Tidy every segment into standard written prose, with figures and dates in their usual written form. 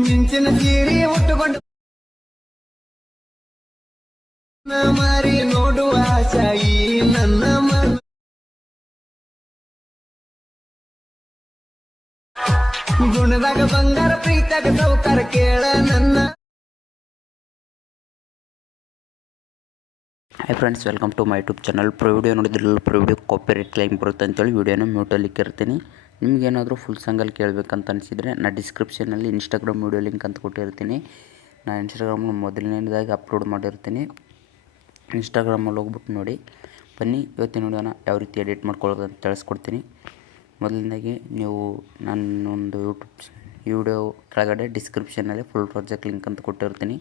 ಮಿಂಚಿನ ಸೀರೆ ಉಟ್ಟುಕೊಂಡು ಮಾರಿ ನೋಡುವ ಆಶಾಯಿ ನನ್ನ ಮನ ಗುಣದಾಗ ಬಂಗಾರ ಪ್ರೀತಾಗ ಸೌಕಾರ ಕೇಳ ನನ್ನ. Hi friends, welcome to my YouTube channel. Video ನೋಡಿದ್ರಲ್ಲ, ವಿಡಿಯೋ ಕಾಪಿರೈಟ್ ಕ್ಲೈಮ್ ಬರುತ್ತೆ ಅಂತೇಳಿ ವಿಡಿಯೋನ ಮ್ಯೂಟಲ್ಲಿ ಇಕ್ಕಿರ್ತೀನಿ. ನಿಮಗೇನಾದರೂ ಫುಲ್ ಸಾಂಗಲ್ಲಿ ಕೇಳಬೇಕಂತ ಅನಿಸಿದರೆ ನಾನು ಡಿಸ್ಕ್ರಿಪ್ಷನಲ್ಲಿ ಇನ್ಸ್ಟಾಗ್ರಾಮ್ ವಿಡಿಯೋ ಲಿಂಕ್ ಅಂತ ಕೊಟ್ಟಿರ್ತೀನಿ. ನಾನು ಇನ್ಸ್ಟಾಗ್ರಾಮ್ನ ಮೊದಲನೇದಾಗಿ ಅಪ್ಲೋಡ್ ಮಾಡಿರ್ತೀನಿ. ಇನ್ಸ್ಟಾಗ್ರಾಮಲ್ಲಿ ಹೋಗ್ಬಿಟ್ಟು ನೋಡಿ ಬನ್ನಿ. ಇವತ್ತಿನ ನೋಡೋಣ ಯಾವ ರೀತಿ ಎಡಿಟ್ ಮಾಡ್ಕೊಳ್ಳೋದು ಅಂತ ತಿಳಿಸ್ಕೊಡ್ತೀನಿ. ಮೊದಲನೇದಾಗಿ ನೀವು ನನ್ನೊಂದು ವಿಡಿಯೋ ಕೆಳಗಡೆ ಡಿಸ್ಕ್ರಿಪ್ಷನಲ್ಲಿ ಫುಲ್ ಪ್ರಾಜೆಕ್ಟ್ ಲಿಂಕ್ ಅಂತ ಕೊಟ್ಟಿರ್ತೀನಿ.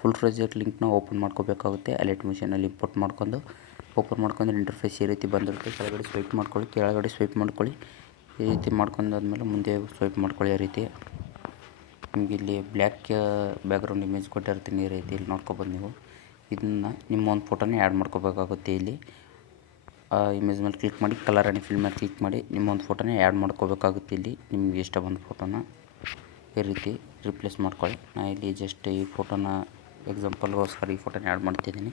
ಫುಲ್ ಪ್ರಾಜೆಕ್ಟ್ ಲಿಂಕ್ನ ಓಪನ್ ಮಾಡ್ಕೋಬೇಕಾಗುತ್ತೆ. ಅಲೈಟ್ ಮಿಷನಲ್ಲಿ ಇಂಪೋರ್ಟ್ ಓಪನ್ ಮಾಡ್ಕೊಂಡ್ರೆ ಇಂಟರ್ಫೇಸ್ ಈ ರೀತಿ ಬಂದಿರುತ್ತೆ. ಕೆಳಗಡೆ ಸ್ವೈಪ್ ಮಾಡ್ಕೊಳ್ಳಿ, ಕೆಳಗಡೆ ಸ್ವೈಪ್ ಮಾಡ್ಕೊಳ್ಳಿ. ಈ ರೀತಿ ಮಾಡ್ಕೊಂಡಾದ್ಮೇಲೆ ಮುಂದೆ ಸ್ವೈಪ್ ಮಾಡ್ಕೊಳ್ಳಿ. ಈ ರೀತಿ ನಿಮಗೆ ಇಲ್ಲಿ ಬ್ಲ್ಯಾಕ್ ಬ್ಯಾಕ್ಗ್ರೌಂಡ್ ಇಮೇಜ್ ಕೊಟ್ಟಿರ್ತೀನಿ. ಈ ರೀತಿ ಇಲ್ಲಿ ನೋಡ್ಕೊಬೋದು. ನೀವು ಇದನ್ನು ನಿಮ್ಮ ಒಂದು ಫೋಟೋನ ಆ್ಯಡ್ ಮಾಡ್ಕೋಬೇಕಾಗುತ್ತೆ. ಇಲ್ಲಿ ಇಮೇಜ್ ಮೇಲೆ ಕ್ಲಿಕ್ ಮಾಡಿ, ಕಲರ್ ಆ್ಯಂಡ್ ಫಿಲ್ ಮೇಲೆ ಕ್ಲಿಕ್ ಮಾಡಿ ನಿಮ್ಮ ಒಂದು ಫೋಟೋನ ಆ್ಯಡ್ ಮಾಡ್ಕೋಬೇಕಾಗುತ್ತೆ. ಇಲ್ಲಿ ನಿಮಗೆ ಇಷ್ಟ ಬಂದ ಫೋಟೋನ ಈ ರೀತಿ ರಿಪ್ಲೇಸ್ ಮಾಡ್ಕೊಳ್ಳಿ. ನಾನು ಇಲ್ಲಿ ಜಸ್ಟ್ ಈ ಫೋಟೋನ ಎಕ್ಸಾಂಪಲ್ಗೋಸ್ಕರ ಈ ಫೋಟೋನ ಆ್ಯಡ್ ಮಾಡ್ತಿದ್ದೀನಿ.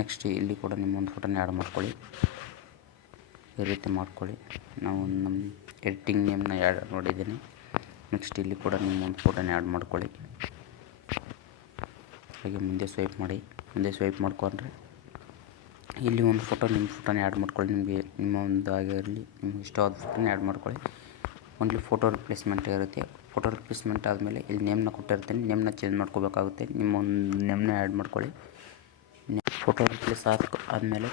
ನೆಕ್ಸ್ಟ್ ಇಲ್ಲಿ ಕೂಡ ನಿಮ್ಮೊಂದು ಫೋಟೋನ ಆ್ಯಡ್ ಮಾಡ್ಕೊಳ್ಳಿ. ಈ ರೀತಿ ಮಾಡ್ಕೊಳ್ಳಿ. ನಾವು ನಮ್ಮ ಎಡಿಟಿಂಗ್ ನೇಮ್ನ ಆ್ಯಡ್ ಮಾಡಿದ್ದೀನಿ. ನೆಕ್ಸ್ಟ್ ಇಲ್ಲಿ ಕೂಡ ನಿಮ್ಮೊಂದು ಫೋಟೋನ ಆ್ಯಡ್ ಮಾಡ್ಕೊಳ್ಳಿ. ಹಾಗೆ ಮುಂದೆ ಸ್ವೈಪ್ ಮಾಡಿ. ಮುಂದೆ ಸ್ವೈಪ್ ಮಾಡ್ಕೊಂಡ್ರೆ ಇಲ್ಲಿ ಒಂದು ನಿಮ್ಮ ಫೋಟೋನ ಆ್ಯಡ್ ಮಾಡ್ಕೊಳ್ಳಿ. ನಿಮ್ಮ ಒಂದು ಆಗಿರಲಿ, ನಿಮ್ಗೆ ಇಷ್ಟವಾದ ಫೋಟೋನ ಆ್ಯಡ್ ಮಾಡ್ಕೊಳ್ಳಿ. ಓನ್ಲಿ ಫೋಟೋ ರಿಪ್ಲೇಸ್ಮೆಂಟ್ ಇರುತ್ತೆ. ಫೋಟೋ ರಿಪ್ಲೇಸ್ಮೆಂಟ್ ಆದಮೇಲೆ ಇಲ್ಲಿ ನೇಮ್ನ ಕೊಟ್ಟಿರ್ತೀನಿ. ನೇಮ್ನ ಚೇಂಜ್ ಮಾಡ್ಕೋಬೇಕಾಗುತ್ತೆ. ನಿಮ್ಮ ಒಂದು ನೇಮ್ನ ಆ್ಯಡ್ ಮಾಡ್ಕೊಳ್ಳಿ. ಫೋಟೋ ರಿಪ್ಲೇಸ್ ಆದಮೇಲೆ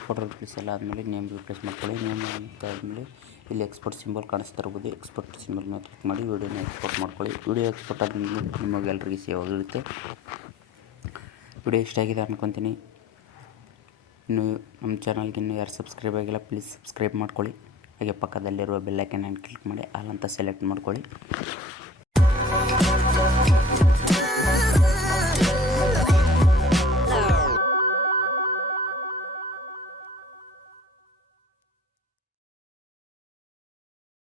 ಎಲ್ಲ ಆದಮೇಲೆ ನೇಮ್ ರಿಪ್ಲೇಸ್ ಮಾಡ್ಕೊಳ್ಳಿ. ನೇಮ್ ಆದಮೇಲೆ ಇಲ್ಲಿ ಎಕ್ಸ್ಪೋರ್ಟ್ ಸಿಂಬಲ್ ಕಾಣಿಸ್ತಾ ಇರ್ಬೋದು. ಎಕ್ಸ್ಪೋರ್ಟ್ ಸಿಂಬಲ್ ಮೇಲೆ ಕ್ಲಿಕ್ ಮಾಡಿ ವಿಡಿಯೋನ ಎಕ್ಸ್ಪೋರ್ಟ್ ಮಾಡ್ಕೊಳ್ಳಿ. ವಿಡಿಯೋ ಎಕ್ಸ್ಪೋರ್ಟ್ ಆದಮೇಲೆ ನಿಮಗೆಲ್ಲರಿಗೂ ಸೇವ್ ಆಗಿರುತ್ತೆ. ವಿಡಿಯೋ ಇಷ್ಟ ಆಗಿದೆ ಅನ್ಕೊತೀನಿ. ಇನ್ನು ನಮ್ಮ ಚಾನಲ್ಗೆ ಇನ್ನೂ ಯಾರು ಸಬ್ಸ್ಕ್ರೈಬ್ ಆಗಿಲ್ಲ, ಪ್ಲೀಸ್ ಸಬ್ಸ್ಕ್ರೈಬ್ ಮಾಡ್ಕೊಳ್ಳಿ. ಹಾಗೆ ಪಕ್ಕದಲ್ಲಿರುವ ಬೆಲ್ ಐಕನ್ ಕ್ಲಿಕ್ ಮಾಡಿ ಆಲ್ ಅಂತ ಸೆಲೆಕ್ಟ್ ಮಾಡ್ಕೊಳ್ಳಿ.